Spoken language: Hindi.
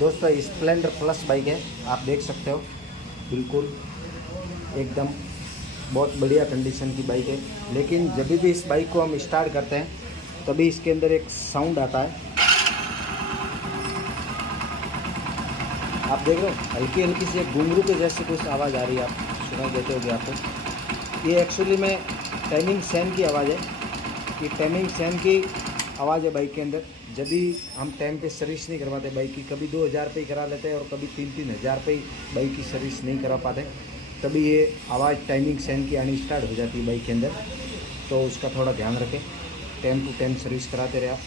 दोस्तों स्प्लेंडर प्लस बाइक है, आप देख सकते हो, बिल्कुल एकदम बहुत बढ़िया कंडीशन की बाइक है। लेकिन जब भी इस बाइक को हम स्टार्ट करते हैं तभी इसके अंदर एक साउंड आता है, आप देख रहे हो, हल्की हल्की सी एक घुंघरू के जैसे कुछ आवाज़ आ रही है, आप सुनाई देते होगे आपको। ये एक्चुअली में टाइमिंग चेन की आवाज़ है, कि टाइमिंग चेन की आवाज़ है बाइक के अंदर। जब भी हम टाइम पे सर्विस नहीं करवाते बाइक की, कभी 2000 पे ही करा लेते हैं और कभी 3-3 हज़ार पे ही बाइक की सर्विस नहीं करा पाते, तभी ये आवाज़ टाइमिंग चेन की आनी स्टार्ट हो जाती है बाइक के अंदर। तो उसका थोड़ा ध्यान रखें, टाइम टू टाइम सर्विस कराते रहे आप।